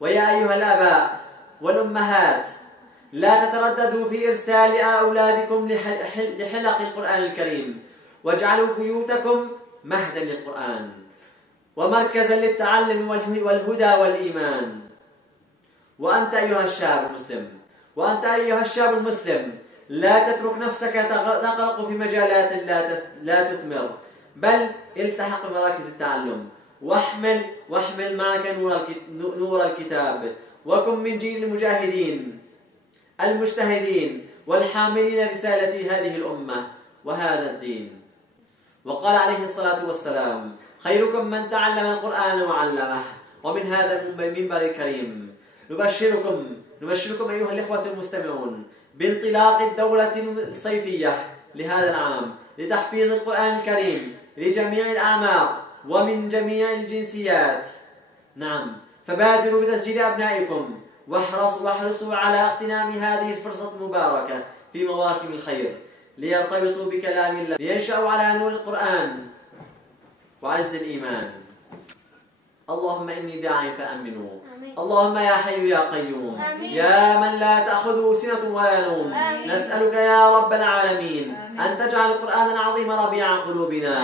ويا أيها الآباء والأمهات، لا تترددوا في إرسال أولادكم لحلق القرآن الكريم، واجعلوا بيوتكم مهدا للقرآن ومركزا للتعلم والهدى والإيمان. وأنت أيها الشاب المسلم، لا تترك نفسك تغرق في مجالات لا تثمر، بل التحق بمراكز التعلم، واحمل معك نور الكتاب، وكن من جيل المجاهدين المجتهدين والحاملين رسالة هذه الأمة وهذا الدين. وقال عليه الصلاة والسلام: خيركم من تعلم القرآن وعلمه. ومن هذا المنبر الكريم نبشركم أيها الإخوة المستمعون بانطلاق الدورة الصيفية لهذا العام لتحفيظ القرآن الكريم لجميع الأعمار ومن جميع الجنسيات. نعم، فبادروا بتسجيل أبنائكم، واحرصوا على اغتنام هذه الفرصة المباركة في مواسم الخير ليرتبطوا بكلام الله، لينشأوا على نور القرآن وعز الإيمان. اللهم إني داعي فأمنوا. اللهم يا حي يا قيوم، يا من لا تأخذه سنة ولا نوم، نسألك يا رب العالمين أن تجعل القرآن العظيم ربيع قلوبنا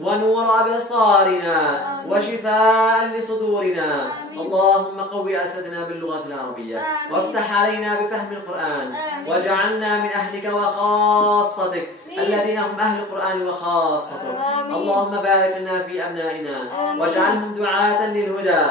ونور أبصارنا وشفاء لصدورنا. اللهم قوي ألسنتنا باللغة العربية، وافتح علينا بفهم القرآن، واجعلنا من أهلك وخاصتك الذين هم أهل القرآن وخاصتك. اللهم بارك لنا في أبنائنا، واجعلهم دعاة للهدى